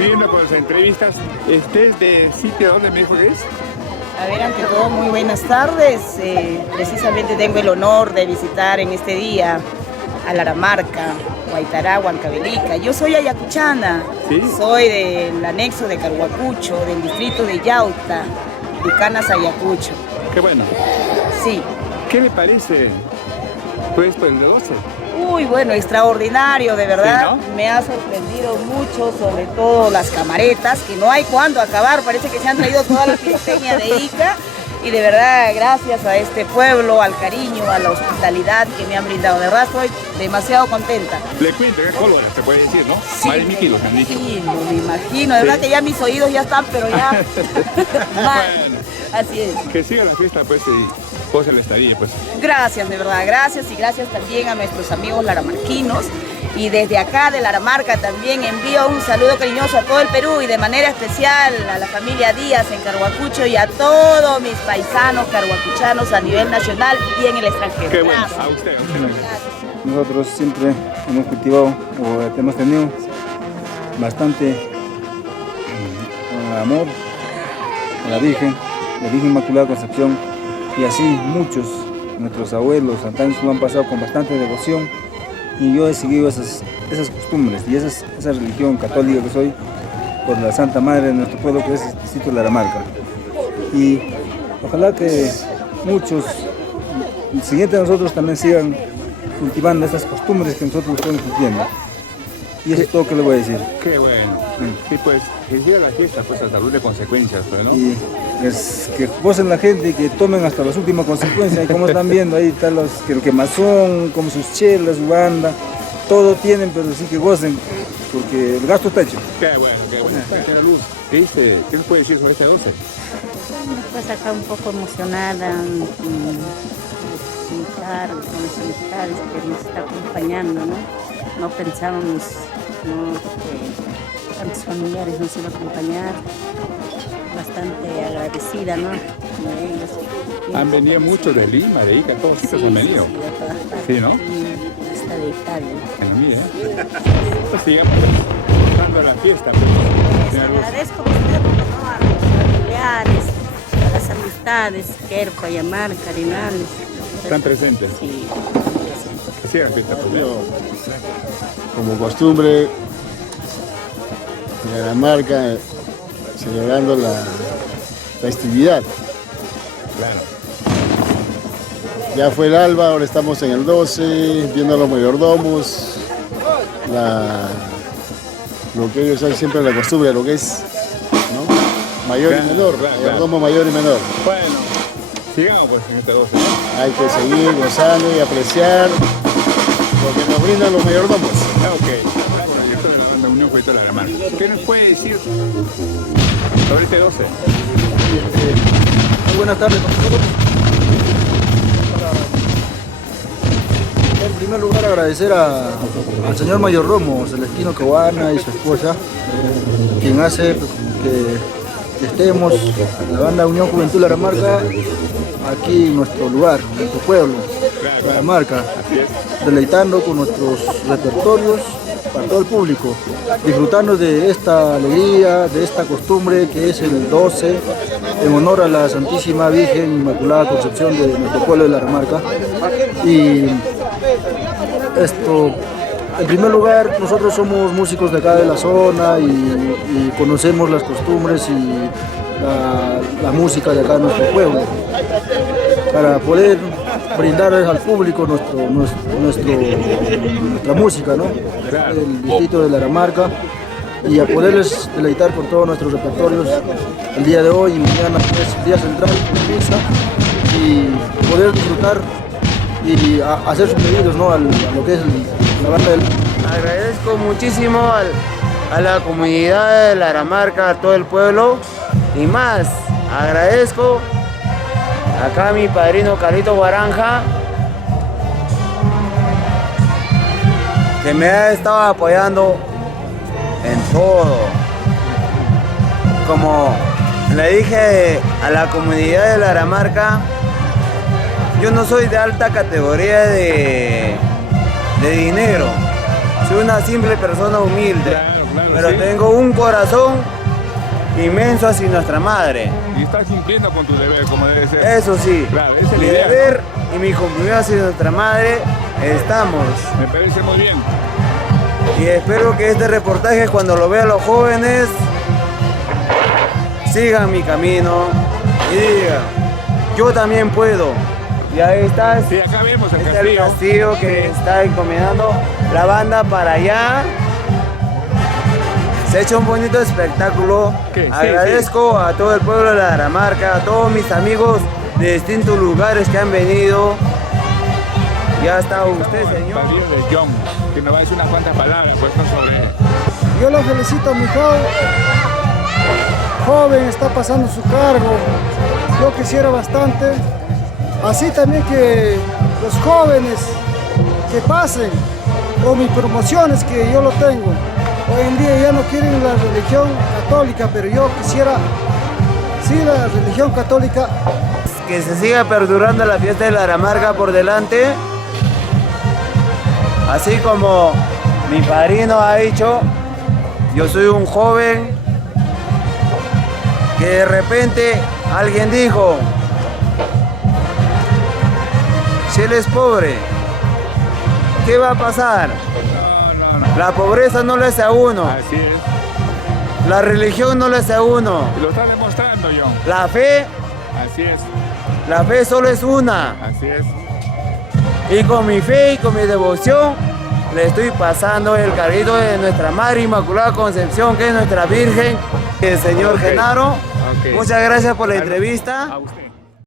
siguiendo con las entrevistas, este es de sitio donde me dijo que es. A ver, ante todo, muy buenas tardes. Precisamente tengo el honor de visitar en este día a Laramarca, Huaytará, Huancavelica. Yo soy ayacuchana, ¿Sí? Soy del anexo de Carhuacucho, del distrito de Yauta, Lucanas, Ayacucho. Qué bueno. Sí. ¿Qué le parece, pues, por el de 12? Uy, bueno, extraordinario, de verdad. Sí, ¿no? Me ha sorprendido mucho, sobre todo las camaretas, que no hay cuándo acabar. Parece que se han traído toda la pirotecnia de Ica. Y de verdad, gracias a este pueblo, al cariño, a la hospitalidad que me han brindado. De verdad, estoy demasiado contenta. Le cuento, ¿qué colores se puede decir, no? Sí, Más de 1000 kilos, me han dicho. Sí, no me imagino. De verdad Sí. que ya mis oídos ya están, pero ya... mal. Bueno. Así es. Que siga la fiesta, pues, y pues el estadía, pues. Gracias, de verdad, gracias. Y gracias también a nuestros amigos laramarquinos. Y desde acá de Laramarca también envío un saludo cariñoso a todo el Perú y de manera especial a la familia Díaz en Carhuacucho y a todos mis paisanos carhuacuchanos a nivel nacional y en el extranjero. Qué bueno, Gracias. a usted. Gracias. Nosotros siempre hemos cultivado o hemos tenido bastante amor a la Virgen Inmaculada Concepción, y así muchos nuestros abuelos antaños lo han pasado con bastante devoción, y yo he seguido esas costumbres y esa religión católica que soy por la Santa Madre de nuestro pueblo, que es el distrito de Laramarca. Y ojalá que muchos siguientes a nosotros también sigan cultivando estas costumbres que nosotros estamos cumpliendo. Y eso es todo que le voy a decir. Qué bueno. Sí, pues, que siga la fiesta, pues, a salud de consecuencias, pues, ¿no? Y es que gocen la gente y que tomen hasta las últimas consecuencias. Y como están viendo, ahí están los que el quemazón, como sus chelas, su banda, todo tienen, pero sí que gocen, porque el gasto está hecho. Qué bueno, qué bueno. Señora Luz, ¿qué nos puede decir sobre este 12? Pues acá un poco emocionada con las amistades que nos está acompañando, ¿no? No pensábamos que tantos familiares nos iban a acompañar, bastante agradecida, ¿no? Con ellos. Han venido muchos de Lima, de Ica, todos sitios han venido. Sí, de todas partes. Sí, ¿no? Hasta de Italia. Pues sigamos disfrutando la fiesta, pues, señora Luz. Agradezco bastante, ¿no? A los familiares, a las amistades, Querpa, Yamar, Carinales. ¿Están presentes? Sí. Que siga la fiesta, pues. Como costumbre, en la marca, celebrando la festividad. Claro. Ya fue el alba, ahora estamos en el 12, viendo a los mayordomos, lo que ellos hacen siempre la costumbre, lo que es, ¿no? Mayor Claro, y menor, claro, mayordomo mayor y menor. Bueno, sigamos pues en este 12, ¿no? Hay que seguir gozando y apreciar lo que nos brindan los mayordomos. Ok, gracias, director de la Unión Juvenil de Laramarca. ¿Qué nos puede decir sobre este 12? Muy buenas tardes con todos. En primer lugar, agradecer al señor mayordomo Celestino Cabana y su esposa, quien hace que estemos, la banda Unión Juventud Laramarca, aquí en nuestro lugar, en nuestro pueblo, Laramarca, deleitando con nuestros repertorios para todo el público, disfrutando de esta alegría, de esta costumbre que es el 12, en honor a la Santísima Virgen Inmaculada Concepción de nuestro pueblo de Laramarca. Y esto, en primer lugar, nosotros somos músicos de acá de la zona y conocemos las costumbres y la música de acá de nuestro pueblo, para poder brindarles al público nuestra música, ¿no? El distrito de Laramarca, y a poderles deleitar con todos nuestros repertorios el día de hoy y mañana, es el día central, misa, y poder disfrutar y hacer sus pedidos, ¿no? a lo que es la banda del... Agradezco muchísimo a la comunidad de Laramarca, a todo el pueblo, y más, agradezco acá a mi padrino Carlito Guaranja, que me ha estado apoyando en todo. Como le dije a la comunidad de Laramarca, yo no soy de alta categoría de dinero, soy una simple persona humilde. Claro, Claro, pero sí. tengo un corazón inmenso hacia nuestra madre. Y estás cumpliendo con tu deber, como debe ser. Eso sí, Claro, esa es mi la idea, deber y mi compromiso hacia nuestra madre estamos. Me parece muy bien. Y espero que este reportaje, cuando lo vean los jóvenes, sigan mi camino y digan, yo también puedo. Y ahí está, Sí, acá vemos el este es el castillo. castillo que está encomendando la banda para allá. Se ha hecho un bonito espectáculo. ¿Qué? Sí, Agradezco a todo el pueblo de la Aramarca, a todos mis amigos de distintos lugares que han venido. Ya está usted, El señor. padrino de John, que nos va a decir unas cuantas palabras, pues, no sobre... Yo lo felicito a mi joven, está pasando su cargo. Yo quisiera bastante. Así también que los jóvenes que pasen o mis promociones que yo lo tengo. Hoy en día ya no quieren la religión católica, pero yo quisiera, sí, la religión católica. Que se siga perdurando la fiesta de la Aramarca por delante. Así como mi padrino ha dicho, yo soy un joven que de repente alguien dijo, si él es pobre, ¿qué va a pasar? No, no, no. La pobreza no le hace a uno, Así es. la religión no le hace a uno, Y lo está demostrando, John. la fe solo es una. Así es. Y con mi fe y con mi devoción le estoy pasando el carrito de nuestra Madre Inmaculada Concepción, que es nuestra Virgen, el señor Ok. Genaro. Ok. Muchas gracias por la A entrevista. usted.